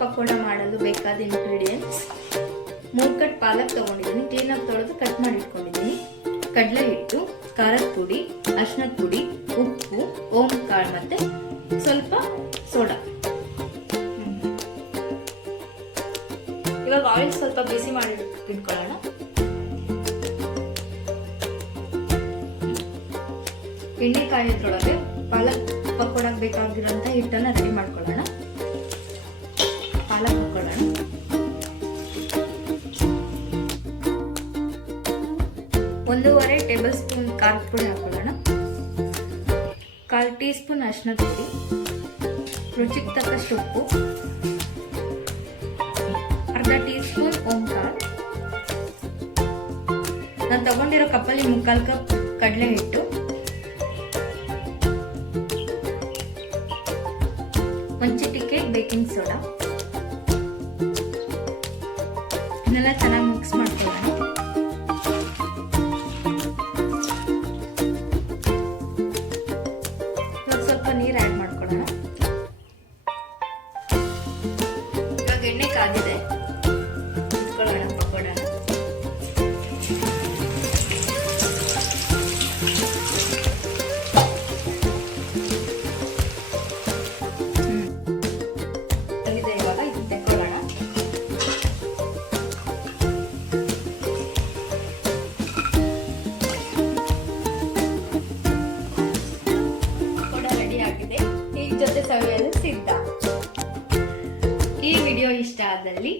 ಪಕೋಡ ಮಾಡಲು ಬೇಕಾದ ಇಂಗ್ರೀಡಿಯೆಂಟ್ಸ್ ಮೂರು ಕಟ್ ಪಾಲಕ್ ತಗೊಂಡಿದ್ದೀನಿ. ಕ್ಲೀನಾಗಿ ತೊಳೆದು ಕಟ್ ಮಾಡಿ ಇಟ್ಕೊಂಡಿದ್ದೀನಿ. ಕಡಲೆ ಹಿಟ್ಟು ಖಾರದ ಪುಡಿ ಅರ್ಶಿನದ ಪುಡಿ ಉಪ್ಪು ಓಂ ಕಾಳು ಮತ್ತೆ ಸ್ವಲ್ಪ ಸೋಡಾ. ಇವಾಗ ಆಯಿಲ್ ಸ್ವಲ್ಪ ಬಿಸಿ ಮಾಡಿ ಇಟ್ಕೊಳ್ಳೋಣ. ಎಣ್ಣೆ ಕಾಯಿದ್ರೊಳಗೆ ಪಾಲಕ್ ಪಕೋಡಕ್ಕೆ ಬೇಕಾಗಿರೋಂಥ ಹಿಟ್ಟನ್ನು ರೆಡಿ ಮಾಡ್ಕೊಳ್ಳೋಣ. ಪಾಲಕ್ ಹಾಕೊಳ್ಳೋಣ ಒಂದೂವರೆ ಟೇಬಲ್ ಸ್ಪೂನ್ ಖಾರದ ಪುಡಿ ಹಾಕೊಳ್ಳೋಣ. ಕಾಲು ಟೀ ಸ್ಪೂನ್ ಅರಿಶಿನದ ಪುಡಿ. ರುಚಿಗೆ ತಕ್ಕಷ್ಟು ಉಪ್ಪು. ಅರ್ಧ ಟೀ ಸ್ಪೂನ್ ಓಂಕಾರ್. ನಾನು ತಗೊಂಡಿರೋ ಕಪ್ಪಲ್ಲಿ ಮುಕ್ಕಾಲು ಕಪ್ ಕಡಲೆ ಹಿಟ್ಟು ಒಂದು ಚಿಟಿಕೆ ಬೇಕಿಂಗ್ ಸೋಡಾ. ಇದನ್ನೆಲ್ಲ ಚೆನ್ನಾಗಿ ಮಿಕ್ಸ್ ಮಾಡ್ಕೊಳ್ಳೋಣ. ಸ್ವಲ್ಪ ನೀರು ಆ್ಯಡ್ ಮಾಡ್ಕೊಳ್ಳೋಣ. ಇವಾಗ ಎಣ್ಣೆ ಕಾದಿದೆ ಈ